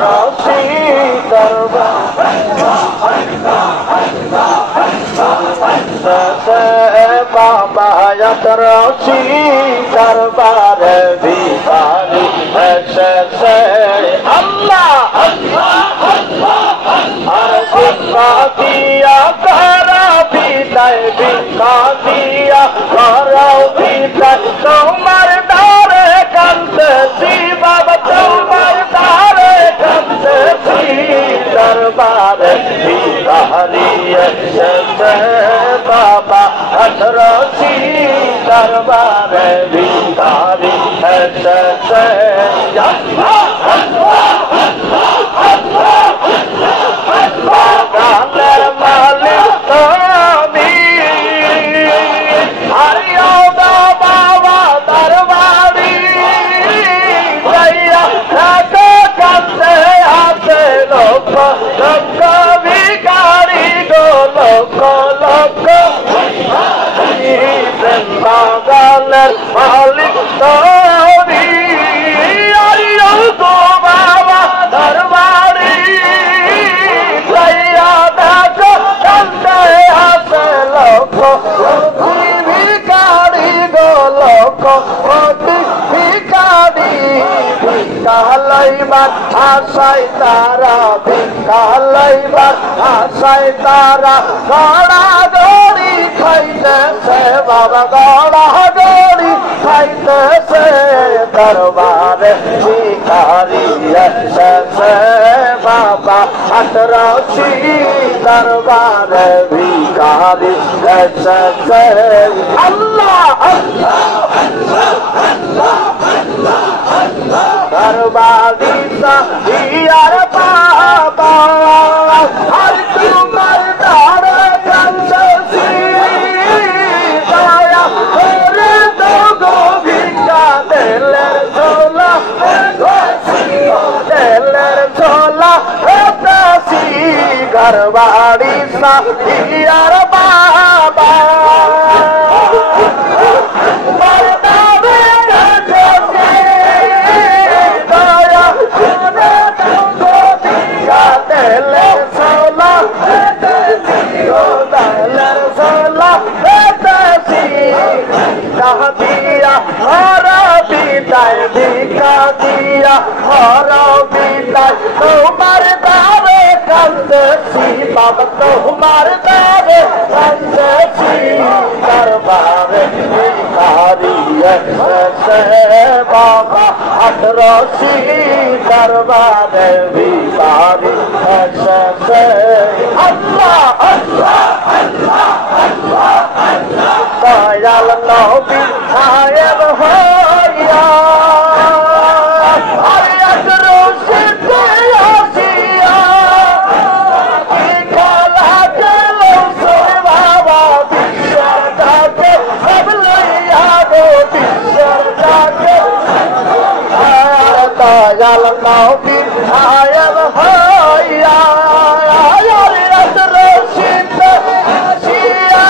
रौसी दरबार बाबा रौसी दरबार भिखारी से अल्लाह भिखा दिया करा भीतर भिखा दिया करा भीतर तुम्हार दारे कंत सी बाबा तुम्हार दारे कंत सी दरबार भिखारी से बाबा रौसी दरबार भिखारी से गानर मालिक स्वामी हरिओ बाबा दरबारी जया कंते आते लोक लोक भिखारी गो लोक लोक गानर मालिक स्वामी हरिओ बाबा दरबारी भिखारी गो लोक भिखारी भिखा लैबार आशाय तारा भिखा लैबार आशाय तारा गड़ा गड़ी खाइतेছে बाबा गड़ा गड़ी खाइतेছে दरबार भिखारी से बाबा रौसी दरबार भिखारी से अल्लाह दरबारी यार बाबा हर तुम्हार दारे कंत सी दया करे दो गो भिक्षा देलेर झोला घरवाड़ी सा यार बाबा दिया हरा बिताए भिखा दिया हरा बिताए तुम्हार दावे कंत सी बाबा तुम्हार दावे कंत सी दरबार भिखारी से बाबा रौसी दरबार भिखारी से अल्लाह दयाल नबी साहेब होया अरे अकरो सिद्धे आसिया काला के लो सोरे बाबा बिशर जाके सब लैया गो बिशर जाके दयाल नबी साहेब होया अरे अकरो सिद्धे आसिया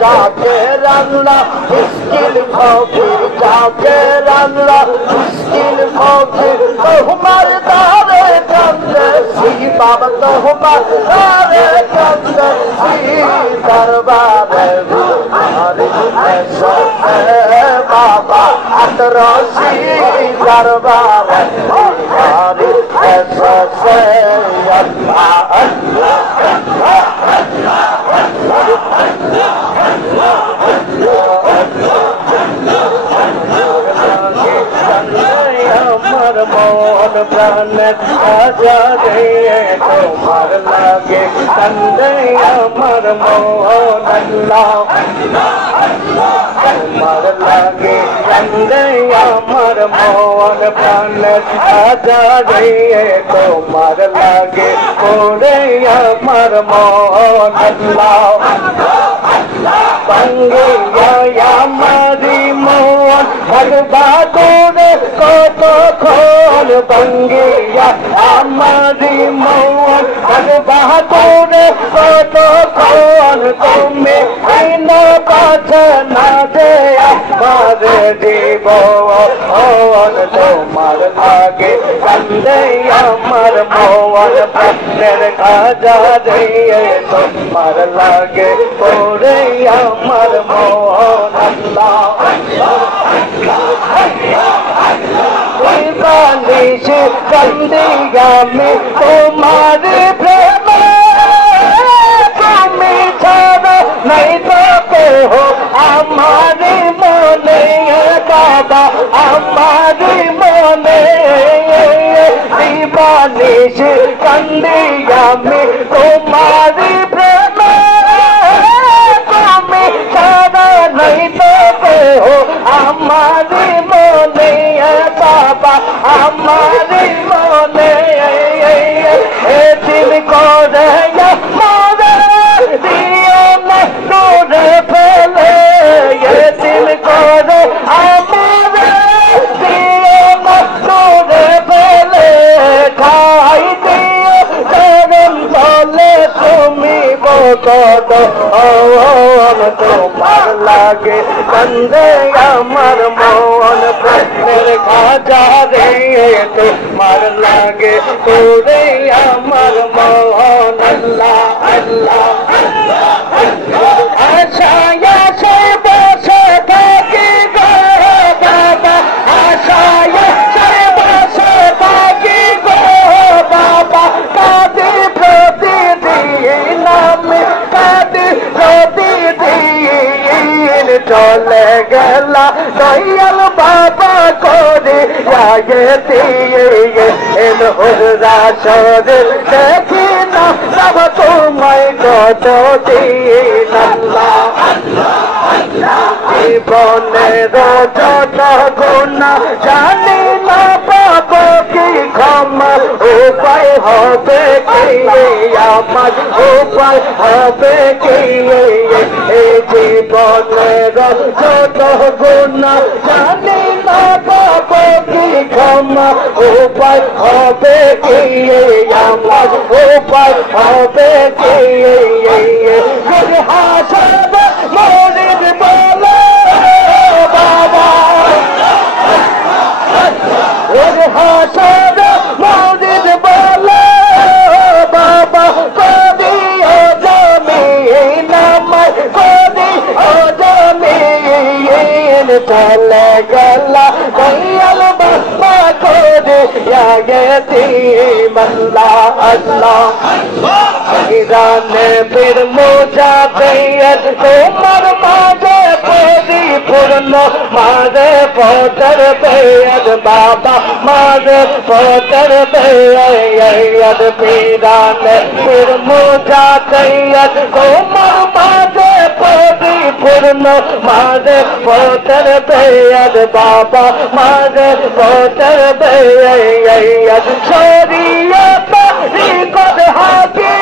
जाके रंगला मुश्किल फकीर जाके रंगला मुश्किल फकीर तो हमारे दारे कंत सी बाबा तो हमारे दारे कंत सी दरबार भिखारी से बाबा रौसी दरबार भिखारी से मोहन प्राण आजा गए तुम्हार लागे कंदे अमर मोहन तुम्हार लागे कंदे अमर मोहन प्राण आजा गए तुम्हार लागे पूरे अमर मोहन पंगे या मरी मोहन বাহাদুরে কতক্ষণ ভাঙ্গিয়া আমারি মন বাহাদুরে কতক্ষণ তুমি আইন কথা না দে আমার জীবন তোমার লাগে কান্দে আমার মন প্রাণের খাজা দিয়ে তোমার লাগে পড়ে আমার মন আল্লাহ বানিশ কান্দিয়া মে তোমার প্রেম তুমি ছাড়া নাই তো কেহ আমার মনে বাবা আমার মনে বানিশ কান্দিয়া মে তোমার প্রেম তুমি ছাড়া নাই তো কেহ আমার মনে বাবা আমার মনে দিল করে মরে দিও না দূরে ফেলে দিল করে আমার দিও না দূরে ফেলে খাই দিও চরণ বলে তুমি বকত তোমার লাগে কান্দে আমার মন প্রাণের খাজা রে তোমার লাগে তোরে আমার মন আল্লাহ আল্লাহ আশায় আশায় বসে থাকি গো বাবা আশায় আশায় বসে থাকি গো বাবা কাঁদি প্রতিদিন আমি কাঁদি প্রতিদিন চলে গেলা দয়াল বাবা করে এন হুজরা শরীর দেখি না সব তোমায় কত দিন আল্লাহ জীবনের যত গুণা জানি না পাবো কি ক্ষমা উপায় হবে কি আমার উপায় হবে কি এই জীবনের যত গুণা জানি না পাবো কি ক্ষমা উপায় হবে কি আমার উপায় হবে কি হাসব মরিদ বলে বাবা হাসব মরিদ বলে বাবা কদি ও জমিন আমার কদি ও জমিন চলে গেলা দয়াল বাবা করে আল্লাহ আল্লাহ ইরানে ফির মুজাহিদ তোমার মাঝে পরিপূর্ণ মাঝে পৌঁছর বেদ বাবা মাঝে পৌঁছর বেদ ইরানে ফির মুজাহিদ তোমার মাঝে পরিপূর্ণ মাঝে পৌঁছর বেদ বাবা মাঝে পৌঁছর বেদ শরীয়ত রিকত হাতি